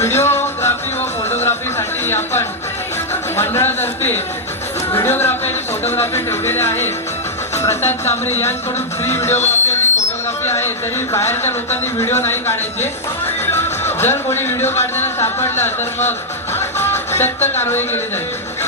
Videography व फोटोग्राफीसाठी आपण मंडळातर्फे व्हिडिओग्राफी आणि फोटोग्राफी ठेवलेले आहे। प्रसाद कांबरे यांच्याकडून फ्री व्हिडिओग्राफी आणि फोटोग्राफी आहे, तरी बाहेरच्या लोकांनी व्हिडिओ नाही काढायचे। जर कोणी व्हिडिओ काढताना सापडला तर मग सक्त कारवाई केली जाईल।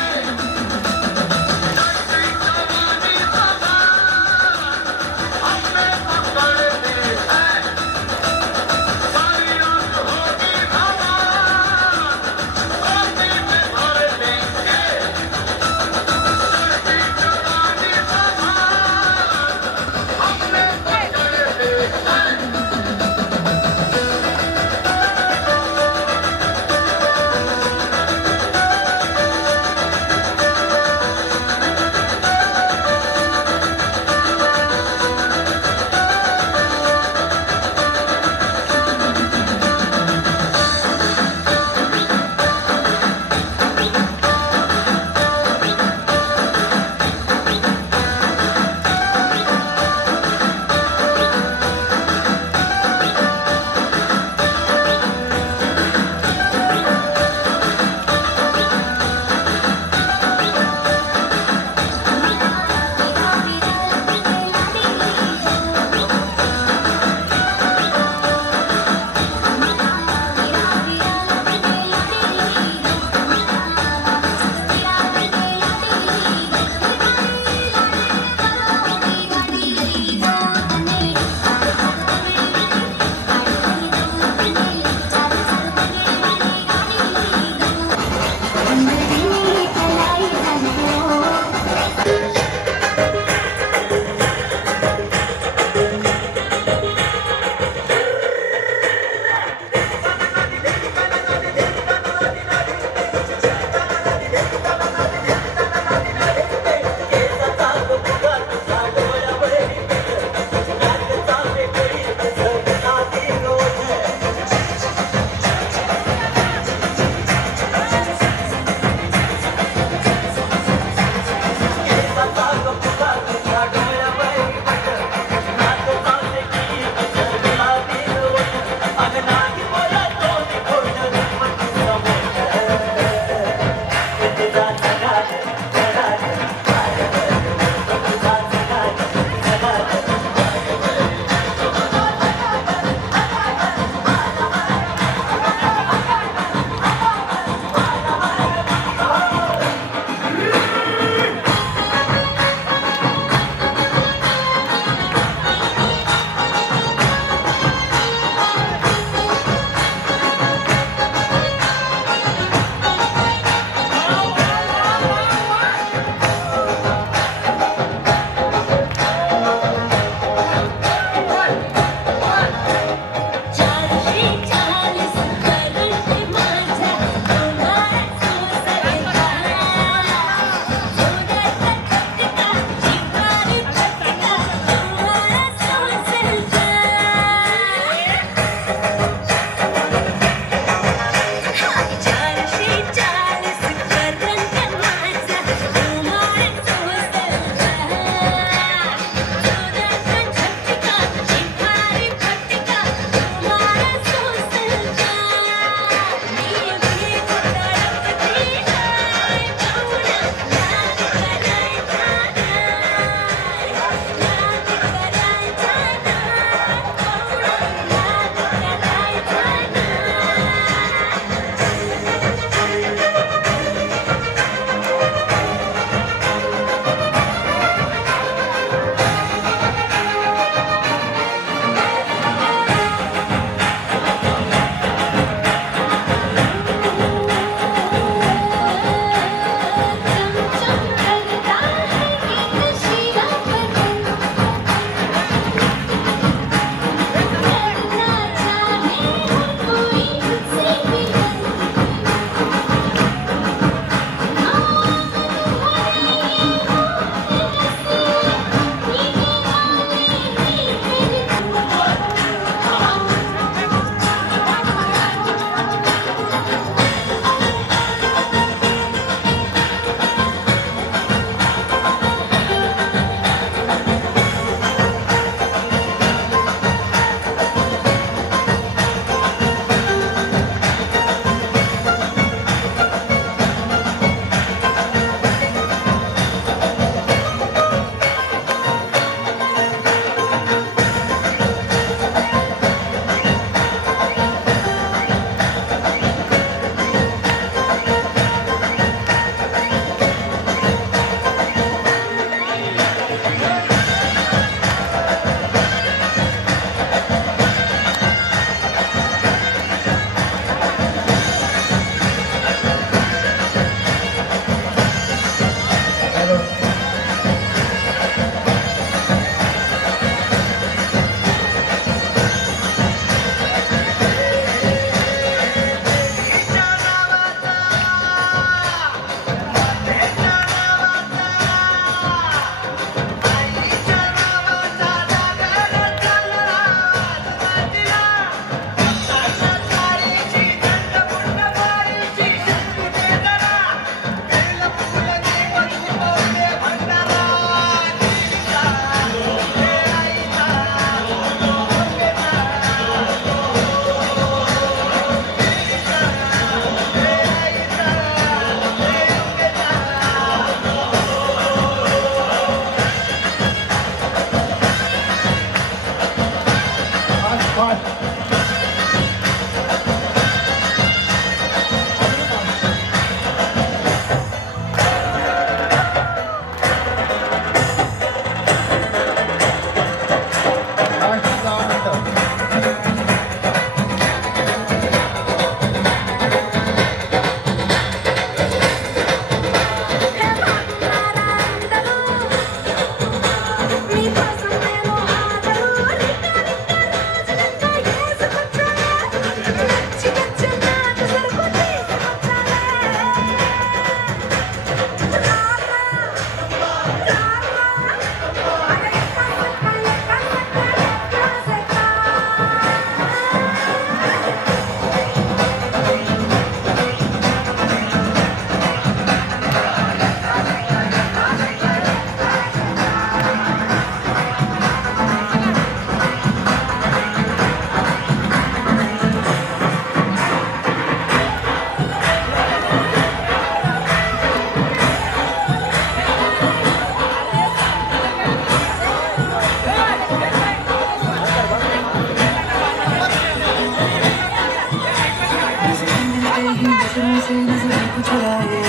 चुराए,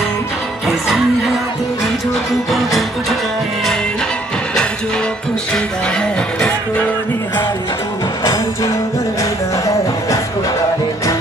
कैसी है तेरी जो तू बाहों को झुकाए, जो पोशीदा है उसको निहारे तू, और जो गर्विदा है उसको तारे तू।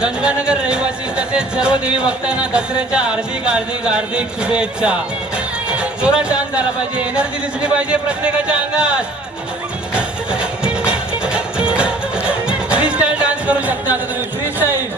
गंगानगर रहिवासी तसेच सर्व देवी भक्तांना दसऱ्याच्या हार्दिक हार्दिक हार्दिक शुभेच्छा. जोरात डान्स झाला पाहिजे, एनर्जी दिसली पाहिजे प्रत्येकाच्या अंगात. फ्री स्टाईल डान्स करू शकता आता तुम्ही, फ्री स्टाईल.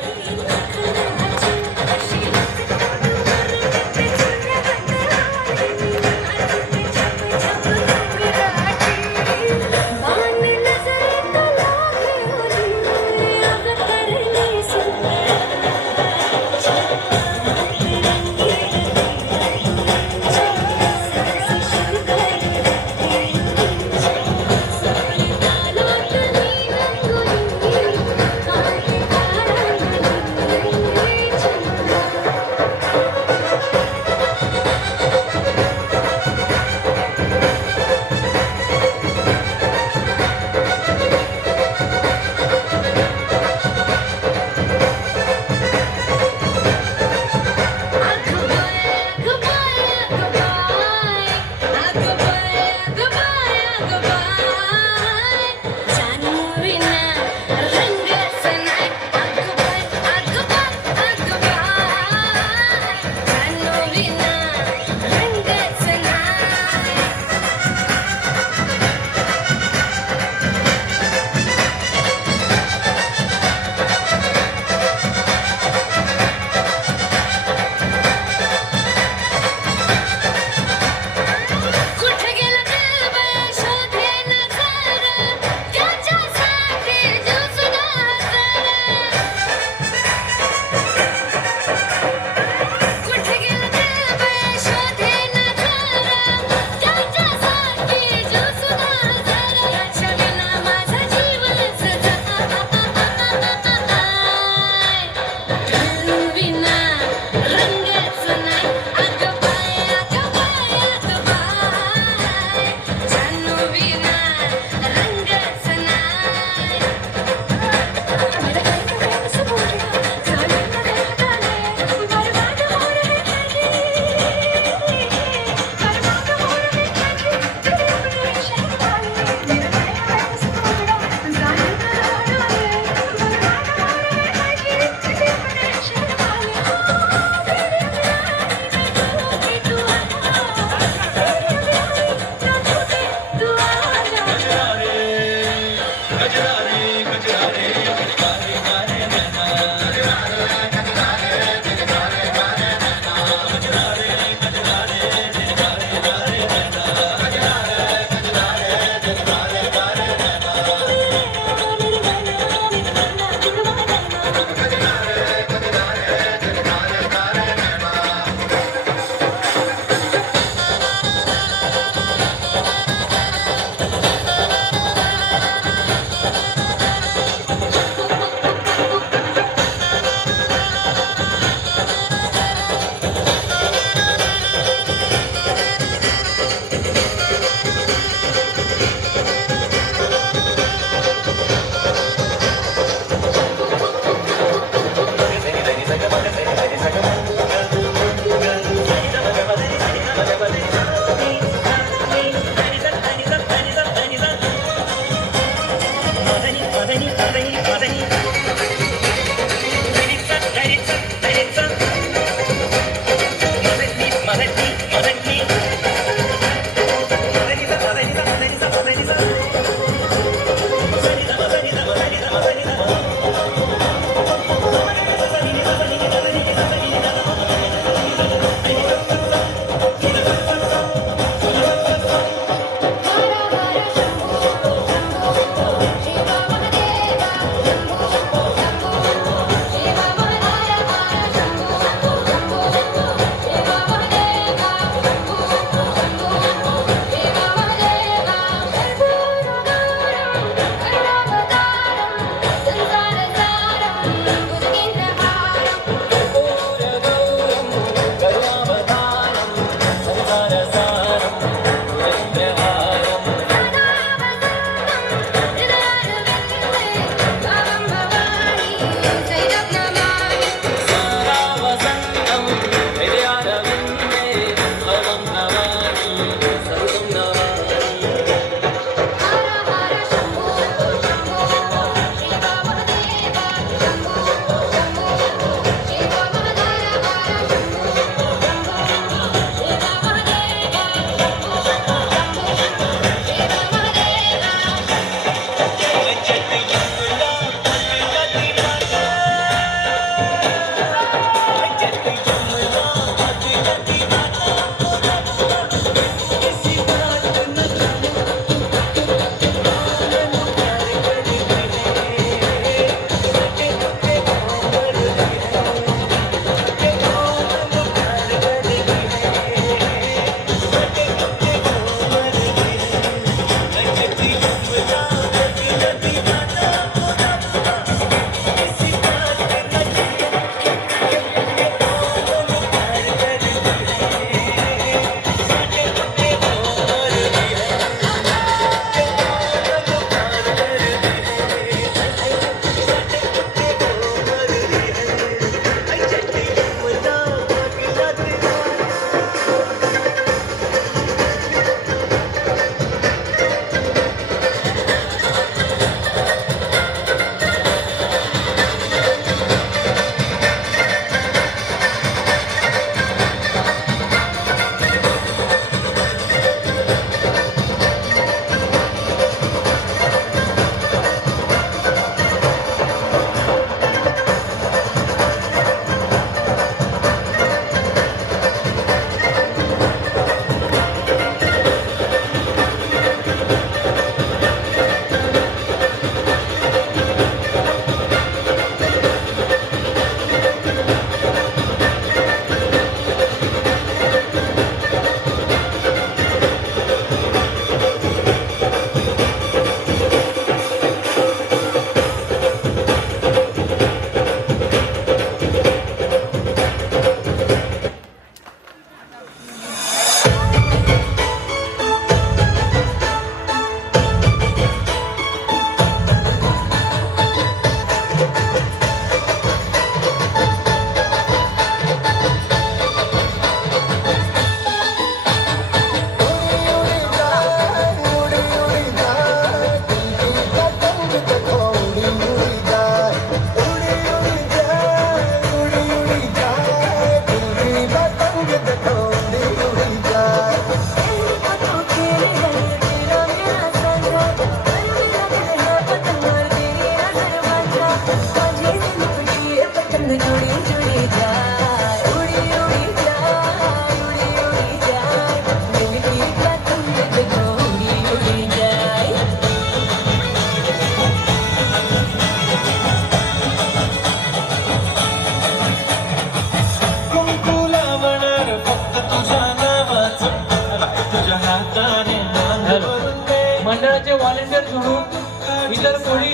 मंडळाचे व्हॉलेंटियर सोडून इतर कोणी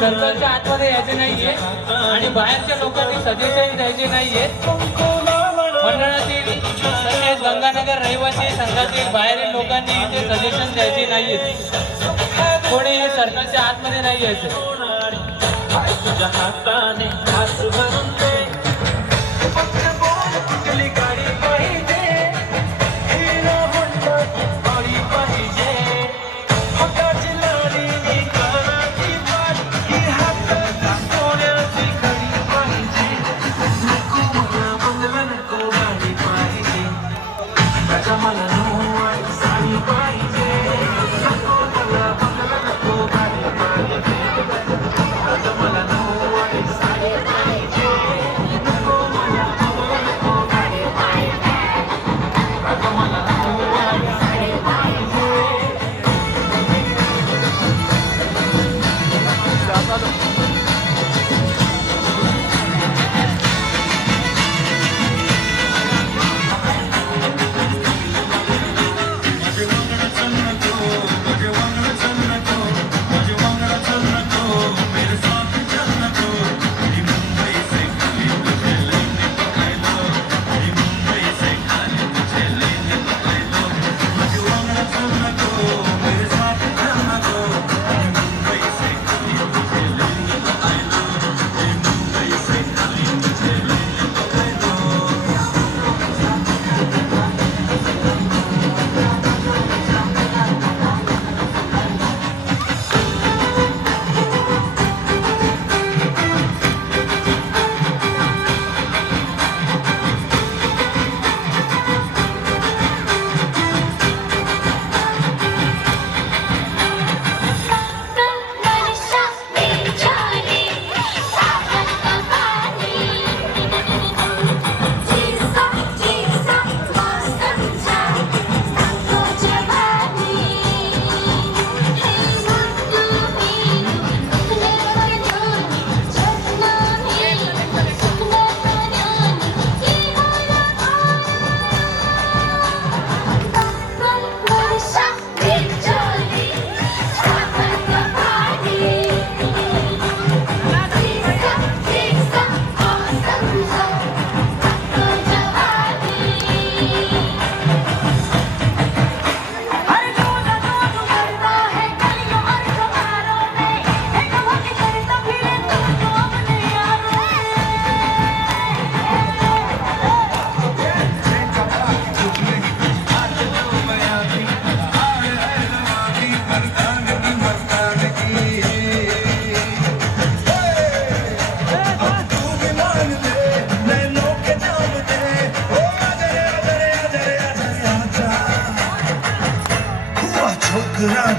सरकारच्या आतमध्ये यायचे नाहीये आणि बाहेरच्या लोकांनी सजेशन द्यायचे नाहीये. मंडळातील तसेच गंगानगर रहिवासी संघातील बाहेरील लोकांनी इथे सजेशन द्यायचे नाहीये. कोणी हे सरकारच्या आतमध्ये नाही यायचं.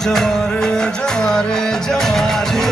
जवारे जवारे जवारे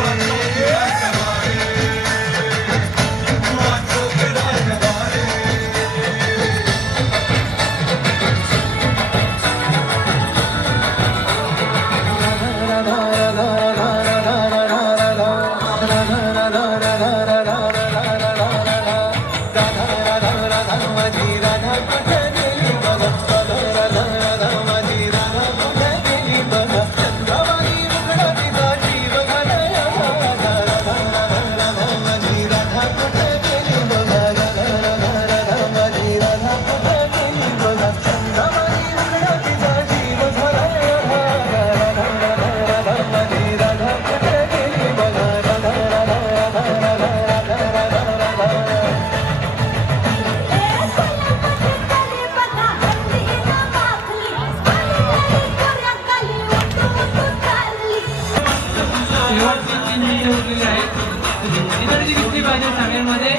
एनर्जी दिसली पाहिजे सगळ्यांमध्ये,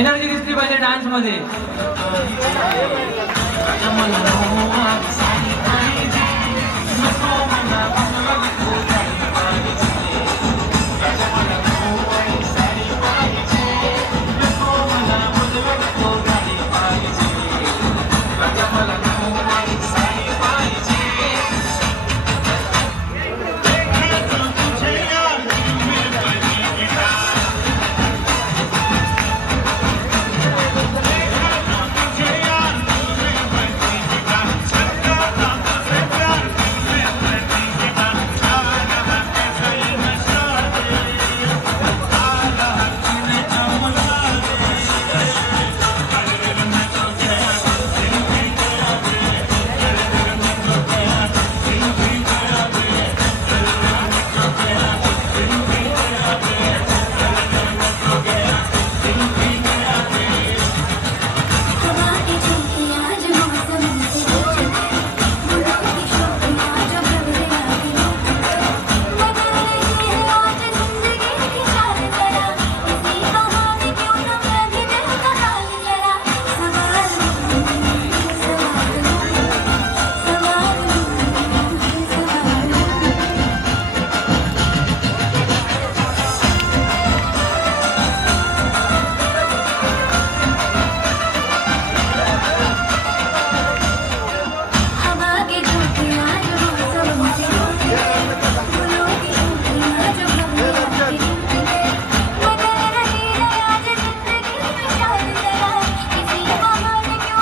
एनर्जी दिसली पाहिजे डान्स मध्ये.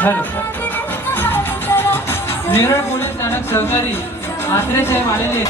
हॅलो, नेरळ पोलीस स्थानक सहकारी आत्रे साहेब आलेले.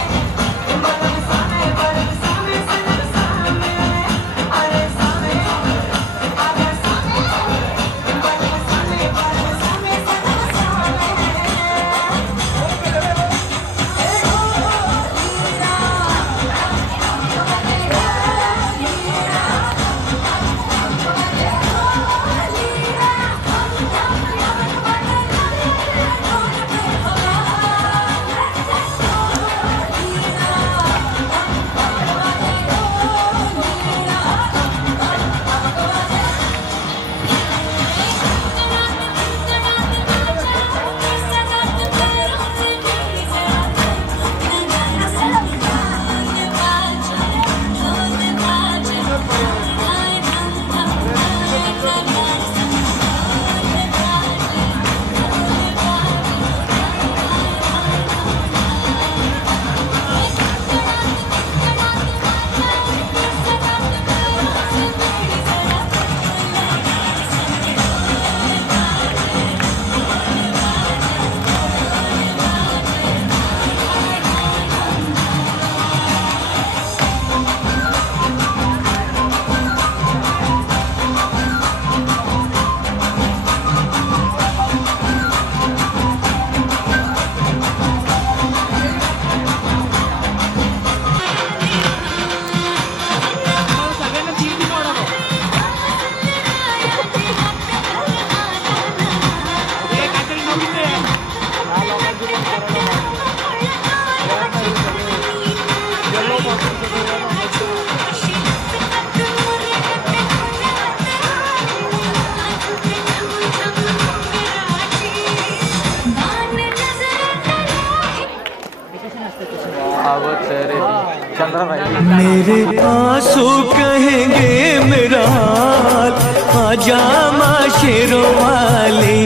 मेरे आंसू कहेंगे मेरा हाल, आजा माँ शेरों वाली।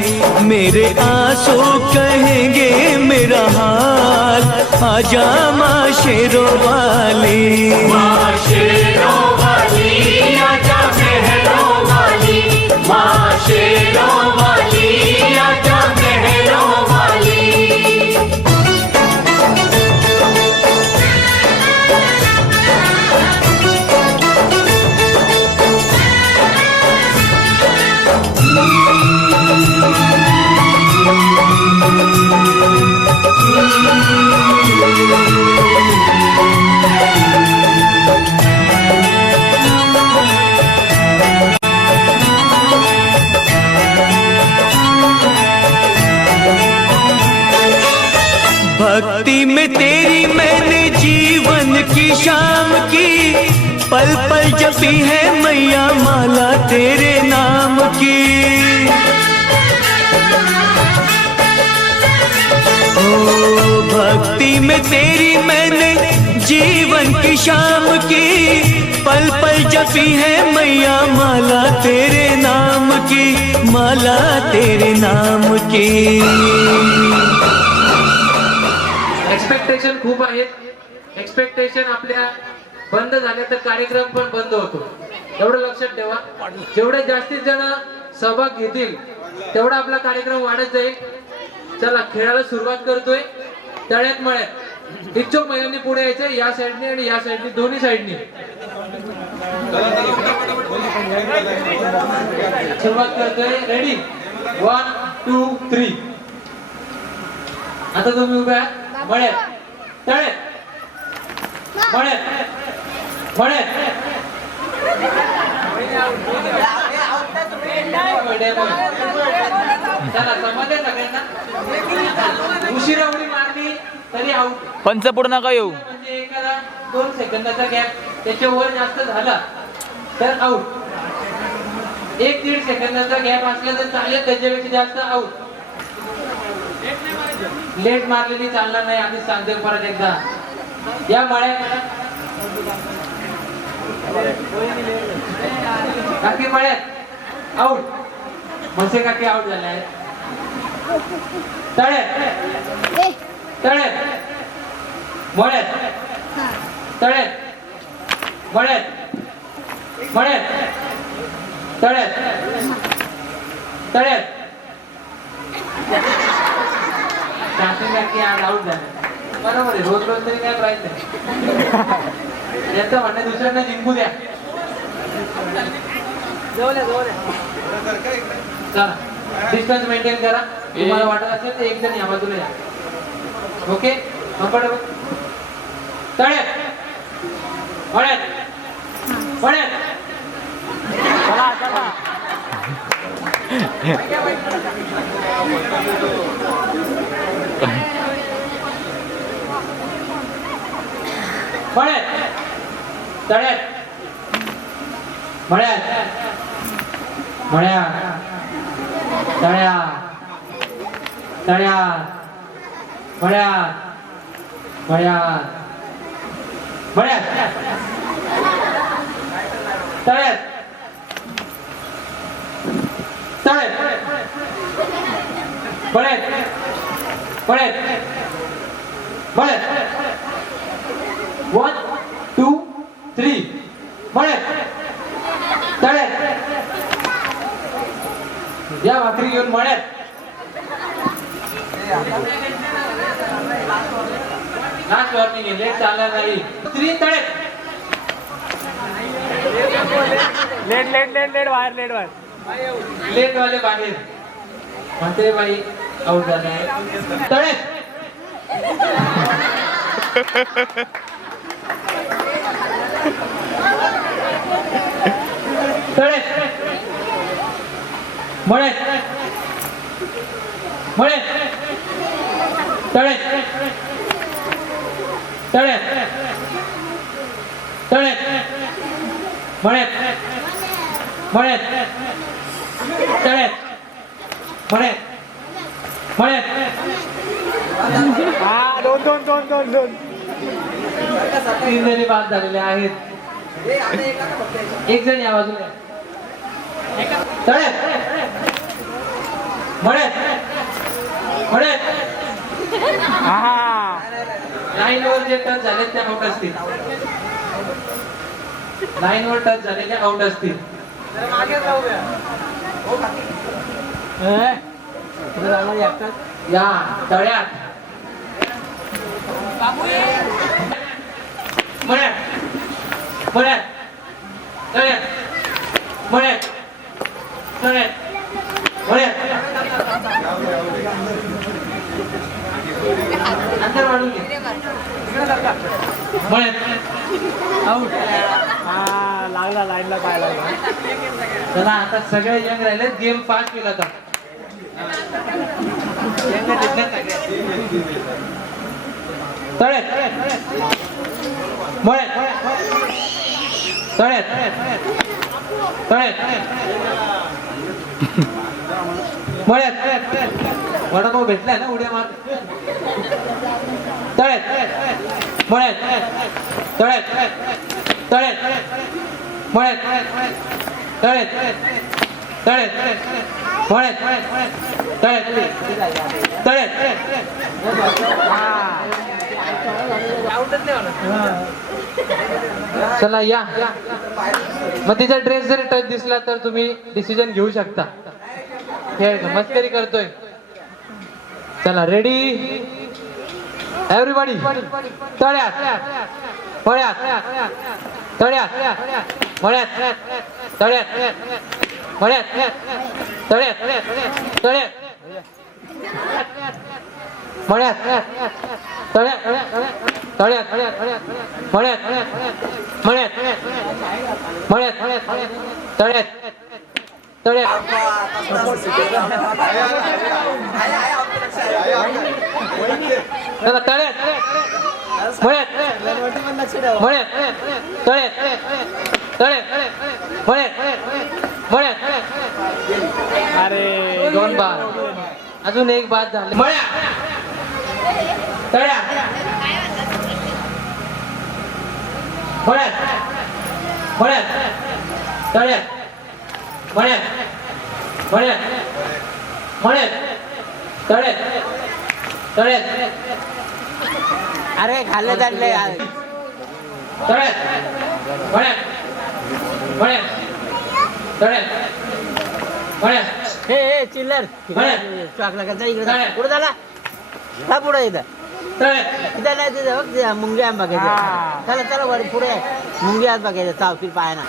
मेरे आंसू कहेंगे मेरा हाल, आजा माँ शेरों वाली। माँ शेरों वाली आजा महरों वाली, माँ शेरों वाली आजा महरों वाली। भक्ति में तेरी मैंने जीवन की शाम की, पल पल जपी है मैया माला तेरे नाम की। ओ भक्ति में तेरी मैंने जीवन की शाम की, पल पल जपी है मैया माला तेरे नाम की, माला तेरे नाम की। एक्सपेक्टेशन खूप आहेत. एक्सपेक्टेशन आपल्या बंद झाले तर कार्यक्रम पण बंद होतो, एवढं लक्षात ठेवा. जेवढे जास्तीत जण सहभाग घेतील तेवढा आपला कार्यक्रम वाढत जाईल. चला खेळाला सुरुवात करतोय. तळ्यात मळ्यात इच्छुक महिलांनी पुढे यायचं, या साईडने आणि या साईडने, दोन्ही साईडने सुरुवात करतोय. रेडी 1 2 3. आता तुम्ही उभ्या मळ्यात, तळ्यात, मळ्यात, मळ्यात. चला समजले सगळ्यांना. उशिरा उडी मारली तरी आउट. पंच पुढे नका येऊ. म्हणजे एखादा 2 सेकंदाचा गॅप त्याच्या वर जास्त झाला तर आउट. 1-1.5 सेकंदाचा गॅप असला तर चालेल, त्याच्यापेक्षा जास्त आउट. लेट मारलेली चालणार नाही. आम्ही सांगतो परत एकदा. या मळ्यात काकी, मळ्यात आउट. मसे काकी आउट झाले आहेत. तळ्यात, तळ्यात, मळ्यात, तळ्यात, मळ्यात, मळ्यात, तळ्यात, तळ्यात. काकी आज आउट झाले. बरोबर आहे. रोज रोज तरी काय प्राईज नाही. याचं म्हणणं दुसऱ्यांना जिंकू द्या. चला डिस्टन्स मेंटेन करा. तुम्हाला वाटत असेल तर एक जण या बाजूला या. Okay, comfortable. तळ्यात, मळ्यात, मळ्यात. मळ्यात, तळ्यात, मळ्यात, मळ्यात, तळ्यात, तळ्यात, मळ्यात, मळ्यात, मळ्यात, तळ्यात, तळ्यात, मळ्यात, मळ्यात, मळ्यात. 1 2 3. मळ्यात, तळ्यात. या भाकरी घेऊन मळ्यात. लास्ट वॉर्निंग आहे, लेट चालणार नाही. 3 तळ्यात. लेट लेट लेट लेट बाहेर, लेट बाहेर. लेट वाले बाहेर. म्हणते बाई आउट झाले. तळ्यात, तळ्यात, मळ्यात, मळ्यात, तळ्यात, तळ्यात, तळ्यात, मळ्यात, मळ्यात, तळ्यात, मळ्यात, मळ्यात. हा, दोन दोन दोन दोन दोन. 3 जणी बाद झालेले आहेत. एक जण या बाजूला तळ्यात लाईनवर जे टच झाले ते आउट असतील. लाईनवर टच झालेले आउट असतील. या तळ्यात मळ्यात तळ्यात अंतर वाढून घे. आउट. लागला लाईनला पाय लागला. चला आता सगळे यंग राहिले. गेम फास्ट केला आता. तळ्यात वडापाव भेटलाय ना उड्या मार. तळ्यात चला या. मग तिचा ड्रेस जरी टच दिसला तर तुम्ही डिसिजन घेऊ शकता. खेळ मस्करी करतोय. चला रेडी एव्हरीबॉडी. तळ्यात अरे 2 बाद. अजून एक बाद झाले. अरे खाल्लं चाललंय. हे चिल्लर चॉकला का इकडे पुढे झाला का पुढे इथं इथं नाही तिथं मुंगी आंब बघायचं. चला चला वर पुढे मुंगी आत बघायचं चावतील पायाना.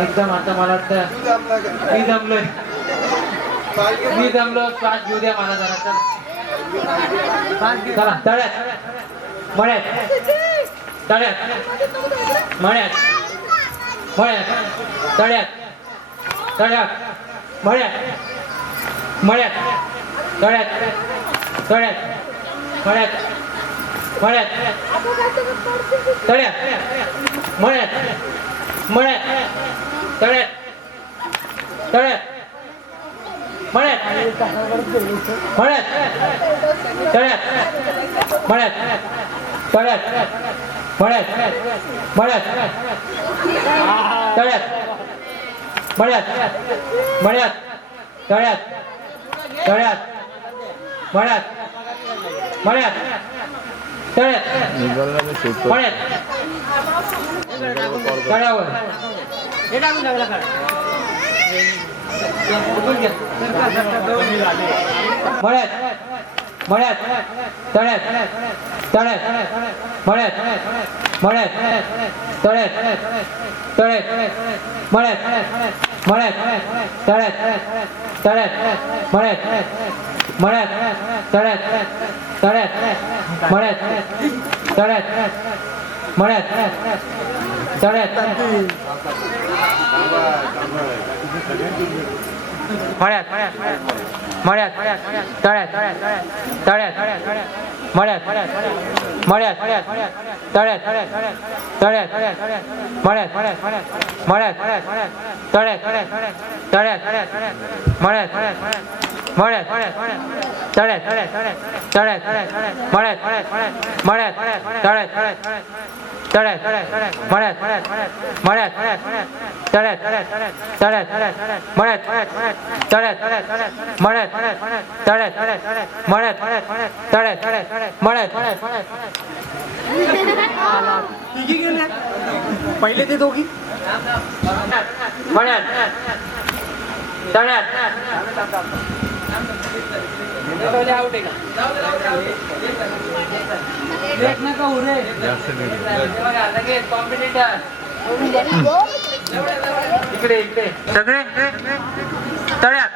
एकदम आता मला वाटतं मी जमलो. श्वास घेऊ द्या मला जरा. चला तळ्यात मळ्यात मळ्यात तळ्यात तळ्यात मळ्यात मळ्यात तळ्यात तळ्यात मळ्यात मळ्यात तळ्यात तळ्यात मळ्यात तळ्यात मळ्यात तळ्यात मळ्यात मळ्यात तळ्यात तळ्यात मळ्यात मळ्यात तळ्यात तळ्यात मळ्यात मळ्यात तळ्यात तळ्यात मळ्यात मळ्यात तळ्यात तळ्यात मळ्यात मळ्यात तळ्यात तळ्यात मळ्यात मळ्यात तळ्यात तळ्यात मळ्यात तळ्यात मळ्यात तळ्यात मळ्यात तळ्यात मळ्यात पहिले ते दोघी मळ्यात तळ्यात कॉम्पिटिटर इकडे इकडे सगळे तळ्यात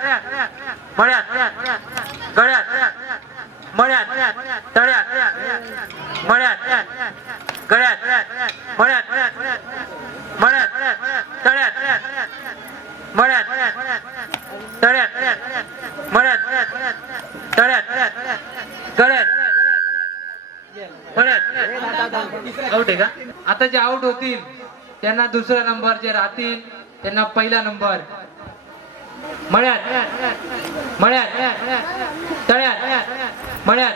मळ्यात गळ्यात मळ्यात तळ्यात मळ्यात गळ्यात मळ्यात मळ्यात तळ्यात मळ्यात तळ्यात मळ्यात तळ्यात गळ्यात आउट आहे का? आता जे आउट होतील त्यांना दुसरा नंबर, जे राहतील त्यांना पहिला नंबर. मळ्यात मळ्यात तळ्यात मळ्यात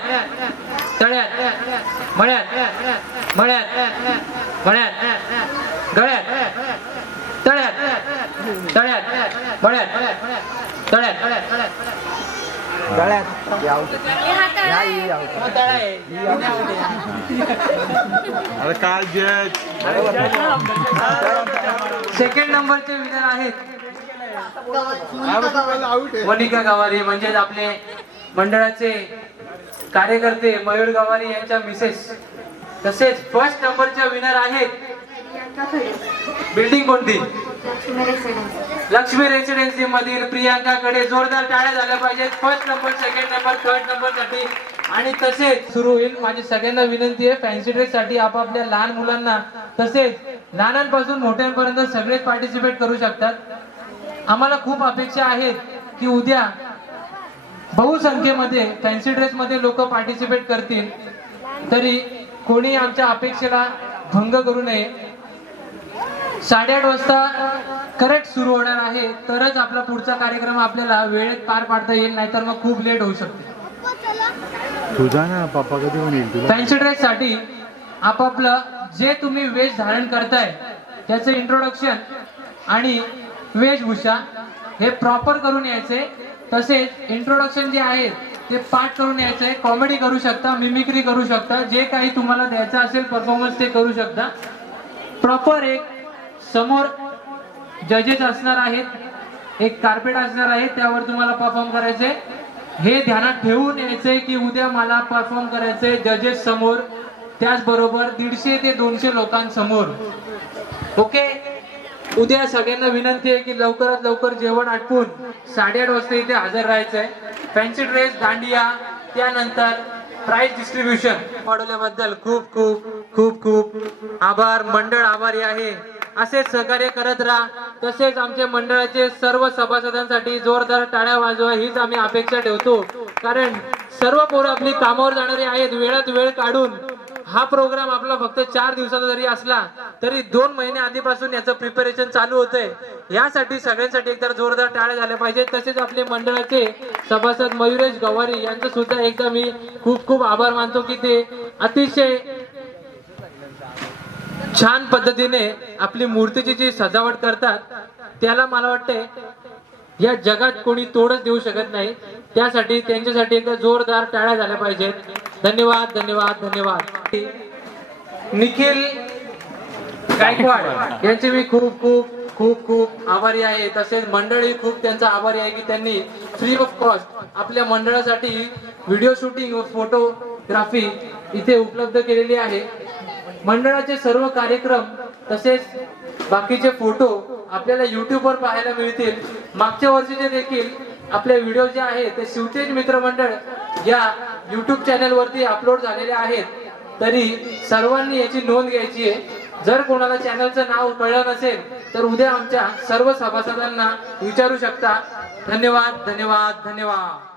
तळ्यात मळ्यात मळ्यात मळ्यात गळ्यात तळ्यात तळ्यात मळ्यात तळ्यात सेकंड नंबरचे विनर आहेत वनिका गवारी, म्हणजेच आपले मंडळाचे कार्यकर्ते मयूर गवारी यांच्या मिसेस. तसेच फर्स्ट नंबरच्या विनर आहेत, बिल्डिंग कोणती? लक्ष्मी रेसिडेन्सी मधील प्रियांकाकडे जोरदार टाळ्या झाल्या पाहिजेत first number, second number, third number साठी. आणि तसेच सुरू होईल. माझी सगळ्यांना विनंती आहे, फॅन्सी ड्रेस साठी आपापल्या लहान मुलांना तसेच लहानांपासून मोठ्यांपर्यंत सगळेच पार्टिसिपेट करू शकतात. आम्हाला खूप अपेक्षा आहेत की उद्या बहुसंख्येमध्ये फॅन्सी ड्रेस मध्ये लोक पार्टिसिपेट करतील, तरी कोणी आमच्या अपेक्षेला भंग करू नये. 8:30 वाजता करेक्ट सुरू होणार आहे, तरच आपला पुढचा कार्यक्रम आपल्याला वेळेत पार पाडता येईल, नाहीतर मग खूप लेट होऊ शकते. तुझा ना पप्पा कधी येईल तुला? फॅन्सी ड्रेस साठी आपापलं जे तुम्ही वेश धारण करताय त्याचं इंट्रोडक्शन आणि वेशभूषा हे प्रॉपर करून यायचे. तसेच इंट्रोडक्शन जे आहे ते पाठ करून यायचंय. कॉमेडी करू शकता, मिमिक्री करू शकता, जे काही तुम्हाला द्यायचं असेल परफॉर्मन्स ते करू शकता. प्रॉपर एक समोर जजेस असणार आहेत, एक कार्पेट असणार आहे, त्यावर तुम्हाला परफॉर्म करायचे. हे ध्यानात ठेवून यायचंय की उद्या मला परफॉर्म करायचंय जजेस समोर, त्याचबरोबर 150 ते 200 लोकांसमोर. ओके, उद्या सगळ्यांना विनंती आहे की लवकरात लवकर जेवण आटपून 8:30 वाजता इथे हजर राहायचंय. फॅन्सी ड्रेस, दांडिया, त्यानंतर प्राइज डिस्ट्रीब्युशन वाढवल्याबद्दल खूप खूप खूप खूप आभार. मंडळ आभारी आहे. असेच सहकार्य करत राहा. तसेच आमच्या मंडळाचे सर्व सभासदांसाठी जोरदार टाळ्या वाजवा हीच आम्ही अपेक्षा ठेवतो, कारण सर्व पोरं आपली कामावर जाणारी आहेत. वेळात वेळ काढून हा प्रोग्राम आपला फक्त 4 दिवसाचा जरी असला तरी 2 महिने आधीपासून याचं प्रिपरेशन चालू होतंय. यासाठी सगळ्यांसाठी एकदा जोरदार टाळ्या झाल्या पाहिजेत. तसेच आपले मंडळाचे सभासद मयुरेश गवारी यांचं सुद्धा एकदा मी खूप खूप आभार मानतो की ते अतिशय छान पद्धतीने आपली मूर्तीची जी सजावट करतात त्याला मला वाटतंय या जगात कोणी तोडच देऊ शकत नाही. त्यासाठी त्यांच्यासाठी एकदा जोरदार टाळ्या झाल्या पाहिजेत. धन्यवाद धन्यवाद धन्यवाद. निखिल गायकवाड यांचे मी खूप खूप खूप खूप आभारी आहे. तसेच मंडळी खूप त्यांचा आभारी आहे की त्यांनी फ्री ऑफ कॉस्ट आपल्या मंडळासाठी व्हिडिओ शूटिंग व फोटोग्राफी इथे उपलब्ध केलेली आहे. मंडळाचे सर्व कार्यक्रम तसेच बाकीचे फोटो आपल्याला YouTube वर पाहायला मिळतील. मागच्या वर्षीचे देखील आपले व्हिडिओ जे आहेत ते शिवतेज मित्रमंडळ या YouTube चॅनल वरती अपलोड झालेले आहेत. तरी सर्वांनी याची नोंद घ्यायची आहे. जर कोणाला चॅनलचं नाव कळलं नसेल तर उद्या आमच्या सर्व सभासदांना विचारू शकता. धन्यवाद धन्यवाद धन्यवाद.